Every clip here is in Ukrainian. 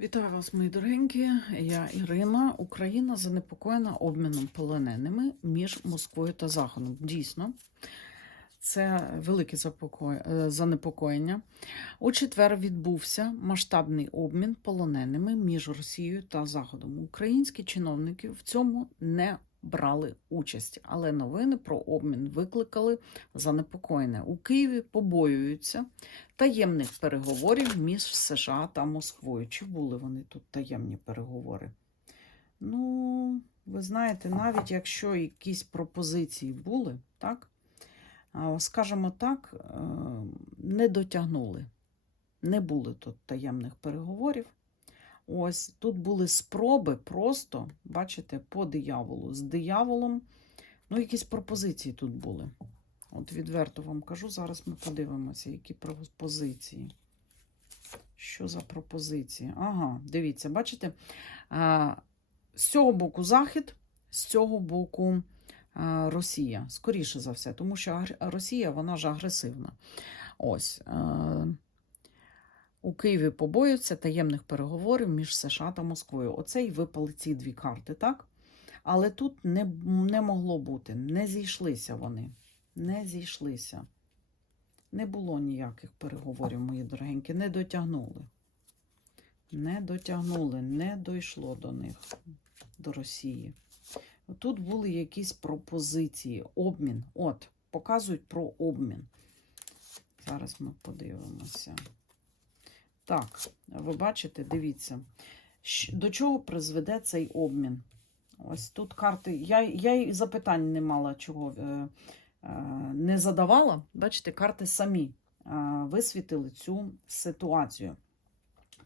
Вітаю вас, мої дорогенькі. Я Ірина. Україна занепокоєна обміном полоненими між Москвою та Заходом. Дійсно, це велике е, занепокоєння. У четвер відбувся масштабний обмін полоненими між Росією та Заходом. Українські чиновники в цьому не брали участь, але новини про обмін викликали занепокоєння. У Києві побоюються таємних переговорів між США та Москвою. Чи були вони тут таємні переговори? Ну, ви знаєте, навіть якщо якісь пропозиції були, так, скажімо так, е, не дотягнули. Не були тут таємних переговорів. Ось тут були спроби просто, бачите, по дияволу. З дияволом, ну, якісь пропозиції тут були. От відверто вам кажу, зараз ми подивимося, які пропозиції. Що за пропозиції? Ага, дивіться, бачите? З цього боку Захід, з цього боку Росія. Скоріше за все, тому що Росія, вона ж агресивна. Ось. У Києві побоюються таємних переговорів між США та Москвою. Оце й випали ці дві карти, так? Але тут не, не могло бути, не зійшлися вони не зійшлися. Не було ніяких переговорів, мої дорогенькі, не дотягнули. Не дотягнули, не дійшло до них, до Росії. Тут були якісь пропозиції, обмін. От, показують про обмін. Зараз ми подивимося. Так, ви бачите, дивіться, до чого призведе цей обмін? Ось тут карти. Я, я й запитань не мала чого. Е, е, не задавала, бачите, карти самі е, висвітили цю ситуацію.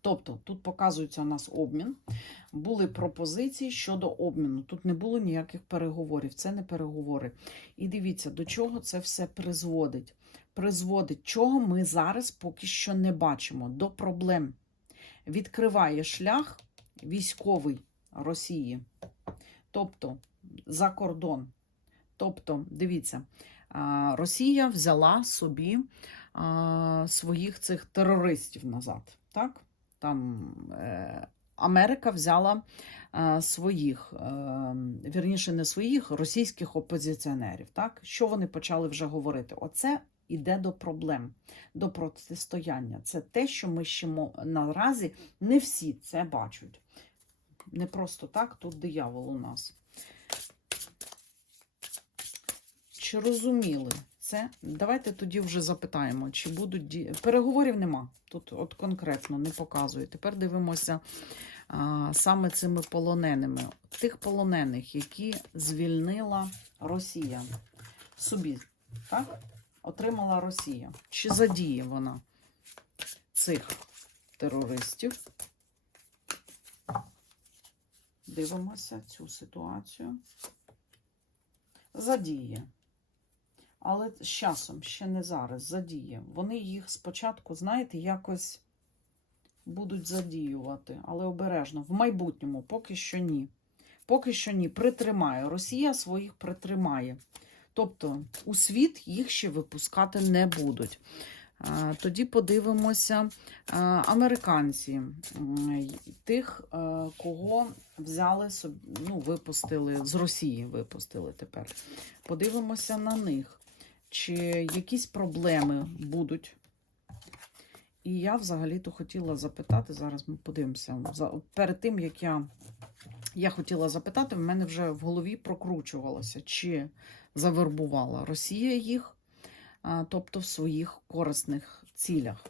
Тобто тут показується у нас обмін, були пропозиції щодо обміну. Тут не було ніяких переговорів, це не переговори. І дивіться, до чого це все призводить. Призводить, чого ми зараз поки що не бачимо, до проблем. Відкриває шлях військовий Росії, тобто за кордон. Тобто, дивіться, Росія взяла собі своїх цих терористів назад. Так? Там е, Америка взяла е, своїх, е, вірніше, не своїх, російських опозиціонерів. Так? Що вони почали вже говорити? Оце іде до проблем, до протистояння. Це те, що ми ще наразі не всі це бачать. Не просто так, тут диявол у нас. Чи розуміли це? Давайте тоді вже запитаємо, чи будуть ді... переговорів нема. Тут от конкретно не показує. Тепер дивимося а, саме цими полоненими. Тих полонених, які звільнила Росія собі, так? Отримала Росія. Чи задіє вона цих терористів? Дивимося цю ситуацію. Задіє. Але з часом, ще не зараз, задіє. Вони їх спочатку, знаєте, якось будуть задіювати, але обережно. В майбутньому поки що ні. Поки що ні. Притримає. Росія своїх притримає. Тобто у світ їх ще випускати не будуть. Тоді подивимося американці, тих, кого взяли собі, ну, випустили з Росії, випустили тепер. Подивимося на них, чи якісь проблеми будуть. І я взагалі-то хотіла запитати, зараз ми подивимося. Перед тим, як я, я хотіла запитати, в мене вже в голові прокручувалося, чи завербувала Росія їх, тобто в своїх корисних цілях.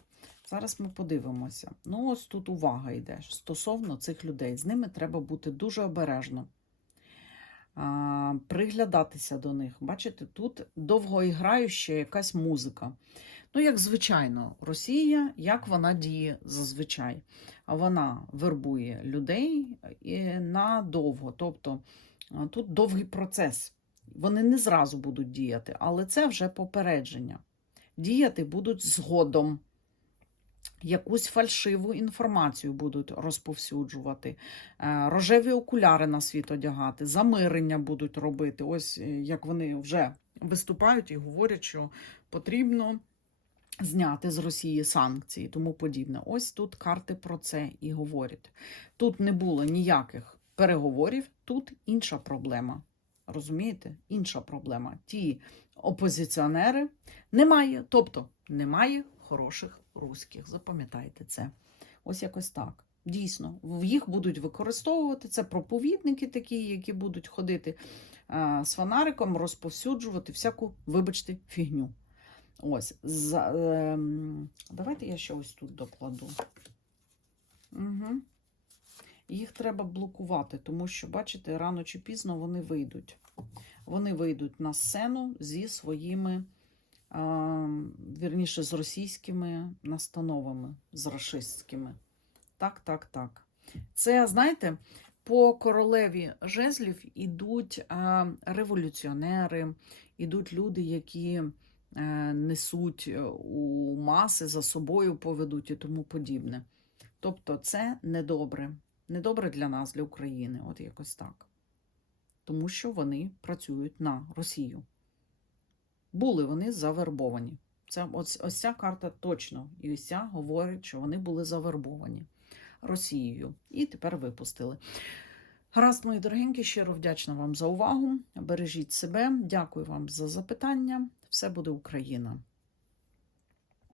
Зараз ми подивимося. Ну, ось тут увага йде стосовно цих людей. З ними треба бути дуже обережно. Приглядатися до них. Бачите, тут довгоіграюча якась музика. Ну, як звичайно, Росія, як вона діє зазвичай. Вона вербує людей е, надовго. Тобто тут довгий процес. Вони не зразу будуть діяти, але це вже попередження. Діяти будуть згодом. Якусь фальшиву інформацію будуть розповсюджувати, е, рожеві окуляри на світ одягати, замирення будуть робити. Ось е, як вони вже виступають і говорять, що потрібно зняти з Росії санкції тому подібне. Ось тут карти про це і говорять. Тут не було ніяких переговорів, тут інша проблема. Розумієте? Інша проблема. Ті опозиціонери немає, тобто немає хороших руських. Запам'ятайте це. Ось якось так. Дійсно, їх будуть використовувати. Це проповідники такі, які будуть ходити а, з фонариком, розповсюджувати всяку, вибачте, фігню. Ось. За, ем, давайте я ще ось тут докладу. Угу. Їх треба блокувати, тому що, бачите, рано чи пізно вони вийдуть. Вони вийдуть на сцену зі своїми, а, вірніше, з російськими настановами, з рашистськими. Так, так, так. Це, знаєте, по королеві жезлів ідуть а, революціонери, ідуть люди, які е, несуть е, у маси за собою поведуть і тому подібне. Тобто, це недобре. Недобре для нас, для України, от якось так. Тому що вони працюють на Росію. Були вони завербовані. Це ось, ось ця карта точно. І ось ця говорить, що вони були завербовані Росією. І тепер випустили. Гаразд, мої дорогенькі, щиро вдячна вам за увагу. Бережіть себе. Дякую вам за запитання. Все буде Україна.